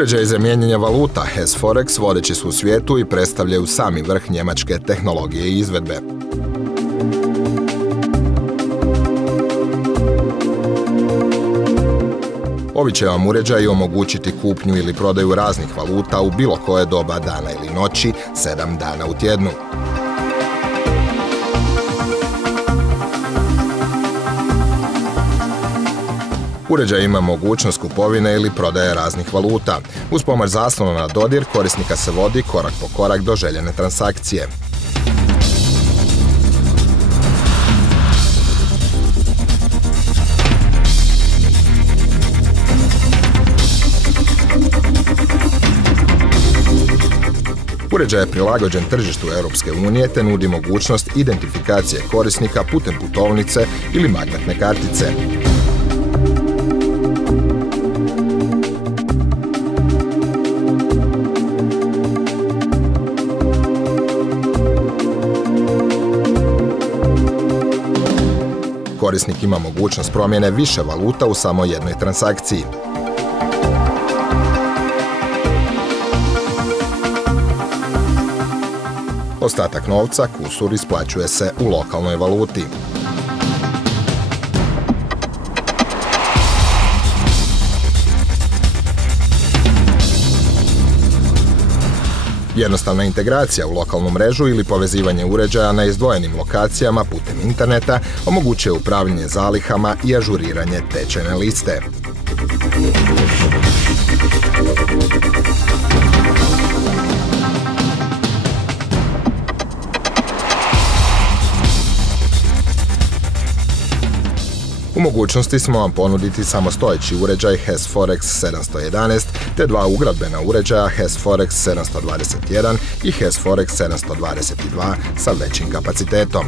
Uređaji za mijenjanje valuta HES-Forex vodeći su u svijetu i predstavljaju sami vrh njemačke tehnologije i izvedbe. Ovi će vam uređaji omogućiti kupnju ili prodaju raznih valuta u bilo koje doba dana ili noći, 7 dana u tjednu. Uređaj ima mogućnost kupovine ili prodaje raznih valuta. Uz pomoć zaslona na dodir korisnika se vodi korak po korak do željene transakcije. Uređaj je prilagođen tržištu Europske unije te nudi mogućnost identifikacije korisnika putem putovnice ili magnetne kartice. Korisnik ima mogućnost promjene više valuta u samo jednoj transakciji. Ostatak novca, kusur, isplaćuje se u lokalnoj valuti. Jednostavna integracija u lokalnu mrežu ili povezivanje uređaja na izdvojenim lokacijama putem interneta omogućuje upravljanje zalihama i ažuriranje tečajne liste. U mogućnosti smo vam ponuditi samostojeći uređaj HES-Forex 711 te dva ugradbena uređaja HES-Forex 721 i HES-Forex 722 sa većim kapacitetom.